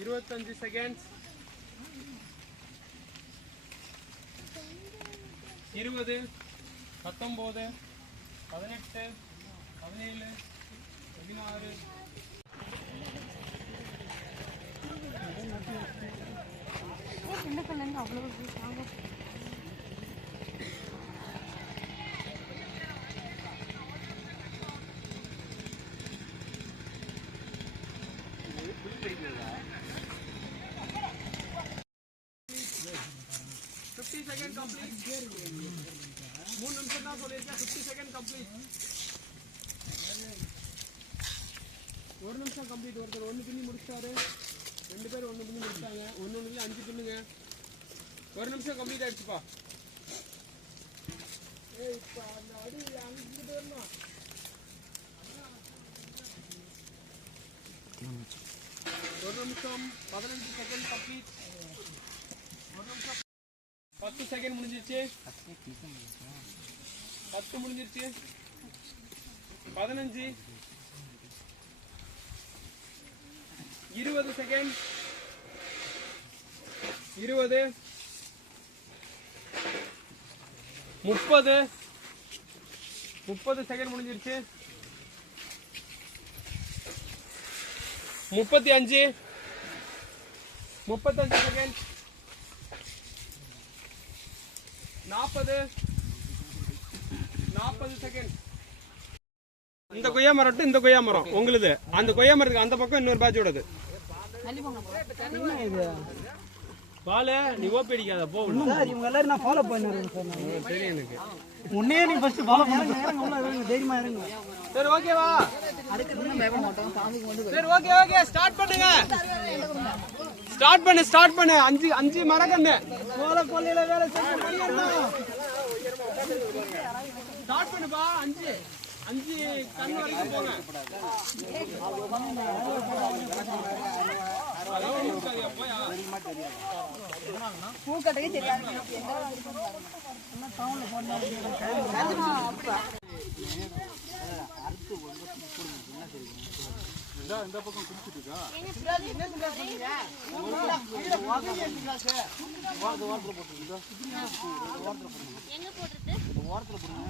25 seconds. 20, 19, 18, 17, 16. என்ன பண்ணாங்க அவ்வளவு 50 seconds complete. 3 நிமிஷம் தான் சொல்லிருக்கேன். 50 seconds complete. 1 நிமிஷம் கம்ப்ளீட். ஒருத்தர் 1 பின்னி முடிச்சாரு, 2 பேர் 1 பின்னி முடிச்சாங்க. 1 5 பின்னுங்க. 1 நிமிஷம் கம்ப்ளீட் ஆயிடுச்சுப்பா. ஏய் இப்ப அந்த அடி அங்கிட்டு வரணும். 1 நிமிஷம் 15 செகண்ட் கம்ப்ளீட். 1 நிமிஷம் 10 செகண்ட் முடிஞ்சிருச்சு. 10 முடிஞ்சிருச்சு. 15 20 செகண்ட். 20 30 செகண்ட் முடிஞ்சிருச்சு. 35 செகண்ட். 40 செகண்ட். இந்த கொய்யா மரம் இந்த கொய்யா மரம் உங்களுது. அந்த கொய்யா மரத்துக்கு அந்த பக்கம் இன்னொரு பேட்ச் ஓடுது. பால நீ ஓபி அடிக்காத போ. சார் இவங்க எல்லாரும் நான் ஃபாலோ பண்ணிறேன் சார். தெரியும் எனக்கு. முன்னே நீ ஃபர்ஸ்ட் ஃபாலோ பண்ணுங்க. நேரங்க உள்ள இருங்க, தைரியமா இருங்க. சரி ஓகேவா? அதுக்கு முன்ன பயப்பட மாட்டோம். சாமிக்கு வந்து சரி ஓகே ஸ்டார்ட் பண்ணுங்க. ஸ்டார்ட் பண்ணு. 5 மரக்கண்ணு. கொல்லையில வேலை செஞ்சு பண்ணிரணும். ஸ்டார்ட் பண்ணுப்பா. 5 கண் வரைக்கும் போங்க. பூக்கட்டையே தெரியாது. டவுன்ல போனா இந்த பக்கம் குடிச்சிட்டு இருக்கா. என்ன சொல்றீங்க? எங்க போடுறது? ஓரத்துல போடுங்க.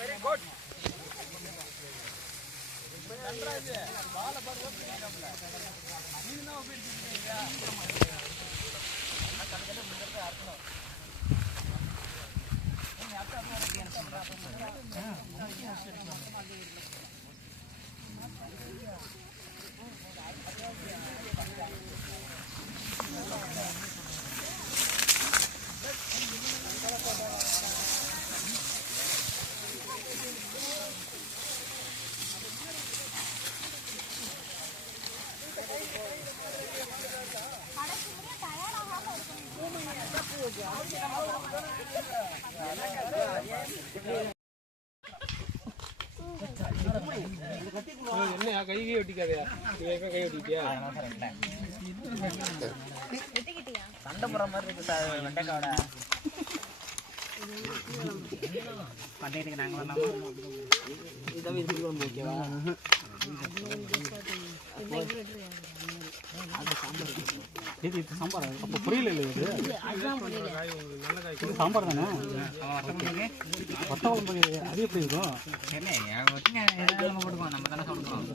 Very good. நன்றாது. பால பால் ஓபி பண்ணிட்டோம்ல. நீங்க ஓபி பண்ணிட்டீங்க. நான் கலக்கல முன்னே அர்த்தம். நீங்க அர்த்தம் என்னையா கையை ஒட்டிக்காதயா? கை ஒட்டிட்டியா? சண்டை போற மாதிரி இருக்கு சார். வெண்டைக்காவோட பண்ணிட்டு நாங்க வரலாம். இதாவே இருக்கு ஓகேவா? இது சாம்பார். அப்ப புரியல இல்ல இது. இது சாம்பார் தானே. வத்த குழம்பு அது எப்படி இருக்கும்? என்ன நம்ம போடுவோம். நம்ம தானே சாப்பிடுவோம்.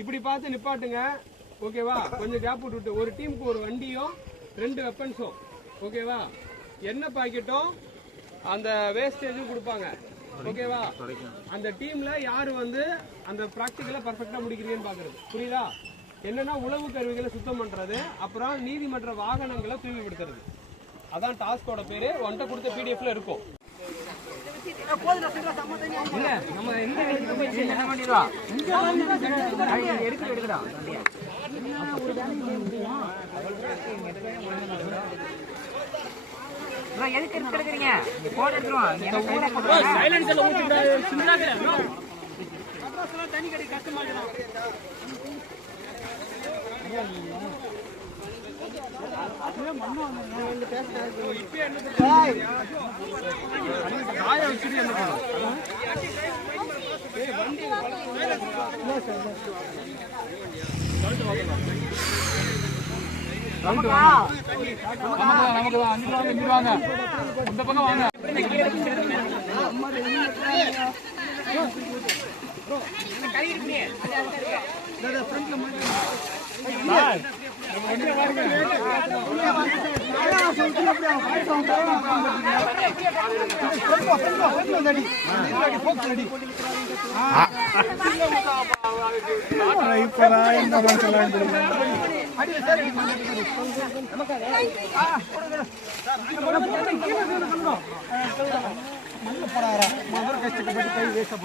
இப்படி பார்த்து நிப்பாட்டுங்க. ஓகேவா? கொஞ்சம் கேப் விட்டுட்டு ஒரு டீமுக்கு ஒரு வண்டியும் 2 வெப்பன்ஸும் ஓகேவா, எண்ணெய் பாக்கெட்டும் அந்த வேஸ்டேஜும் கொடுப்பாங்க ஓகேவா. அந்த டீம்ல யாரு வந்து அந்த ப்ராக்டிக்கலா பர்ஃபெக்டா முடிக்கிறீங்கன்னு பாக்குறது புரியுதா. என்னன்னா உளவு கருவிகளை சுத்தம் பண்றது, அப்புறம் நீதிமன்ற வாகனங்களை தூய்மைப்படுத்துறது. அதான் டாஸ்கோட பேரு. ஒன்றை கொடுத்த பிடிஎஃப்ல இருக்கும். இல்ல நம்ம எந்த என்ன பண்ணிடுவா எடுக்கடா எதுக்கு எடுக்கிறீங்க? போன் எடுத்துருவோம். சைலன்ஸ்ல ஊத்திடாத சின்னதாக தண்ணி கடி கஷ்டமா இருக்கு. காய வச்சுட்டு என்ன பண்ணும்? நமக்கு 5 வாங்க, இந்த பக்கம் வாங்க.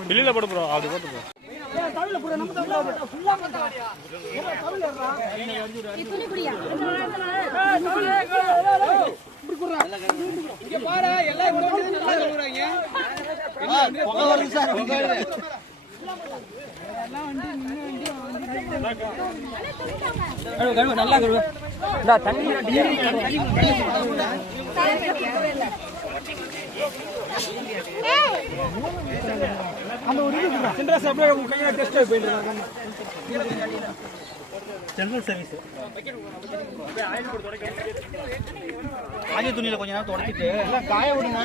வெளியில போட போறோம். அப்படி போட்டு போ. இங்க பாரு, எல்லாம் நல்லா சொல்றாங்க. நல்லா தண்ணி அந்த ஒரு சின்ராஸ் அப்படியே உங்க கையில டெஸ்ட் போயிட்டு ஜெனரல் சர்வீஸ் காய துணியில கொஞ்ச நேரம் தொடச்சிட்டு எல்லாம் காய விடுங்க.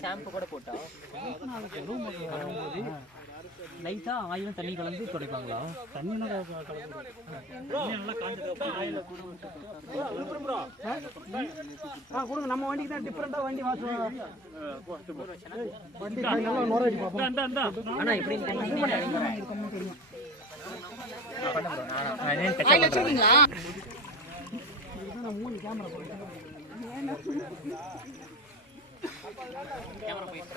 ஷாம்பு கூட போட்டா லைட்டா ஆயிலும் தண்ணி கலந்து துடைப்பாங்களா? தண்ணி நல்லா கொடுங்க. நம்ம வண்டிக்கு தான் டிஃபரெண்டா வண்டி வாசம் வண்டி நல்லா நோர அடி பாப்போம். அண்ணா இப்படி இருக்குன்னு தெரியும். ஆயில வச்சிருக்கீங்களா? நான் 3 கேமரா போடுறேன். கேமரா போயிட்டு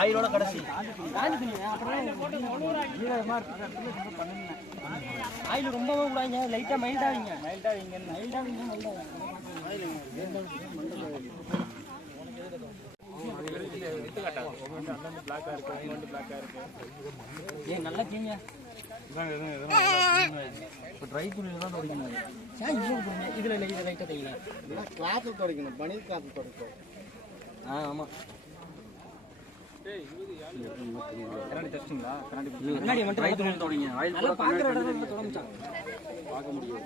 ஆயிரோட கடைசி ஆயில் ரொம்பவே கூடாங்க. லைட்டா மைல்டாவீங்க. நல்லா செய்யுங்க. ட்ரை துணியில தான் துடைக்கணும். இதுல லைட்டா தைங்க. கிளாத்ல துடைக்கணும். பனி கிளாத்ல துடைக்கணும். ஆமா. கரண்ட் டெஸ்டிங்களா? கரண்ட் முன்னாடி மட்டும் ட்ரை துணியில துடைங்க. ஆயில் நல்லா பாக்குற இடத்துல துடைச்சாங்க. பார்க்க முடியும்.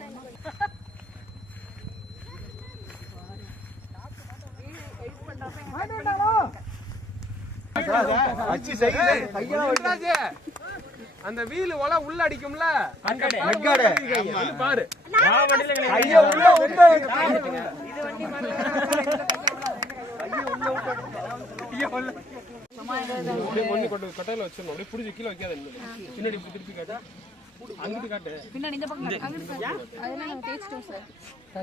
அந்த வீல் ஒல உள்ள அடிக்கும்ல பாரு. கொட்டையில வச்சிடணும். அப்படியே புடிச்சு கீழே வைக்காத. பின்னாடி திருப்பி காட்டு. அங்கிட்டு காட்டு. பின்னாடி இந்த பக்கம் அதெல்லாம் நாங்க தேய்ச்சிட்டோம் சார்.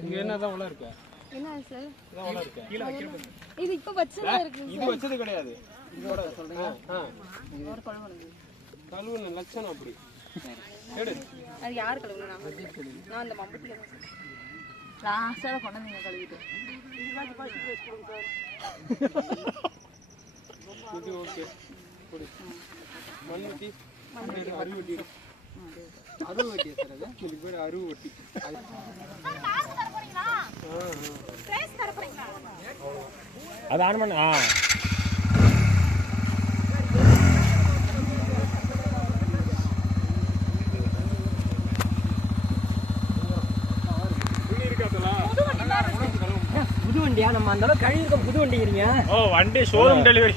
இங்க என்னதான் உள்ள இருக்கு? என்ன சார்? இதான் உள்ள இருக்கு. கீழ வைக்க. இது இப்ப வச்சதா இருக்கு. இது வச்சது கிடையாது. இதோட சொல்றீங்க. ஒரு கழுவுனது. கழுவுன லட்சணம் அப்படி. எடு. அது யார் கழுவுனா? நான் அந்த மம்பட்டில லாஸ்டா கொண்டு வந்து கழுவிட்டு. இது ஓகே. போடு. மண்வெட்டி. அருவெட்டி. அருவெட்டி சார் அது. இதுக்கு பேர் அருவெட்டி. அது ஆன் பண்ண. வண்டியா நம்ம அந்த அளவுக்கு கழுவி இருக்க புது வண்டிங்கிறீங்க ஓ வண்டி ஷோரூம் டெலிவரி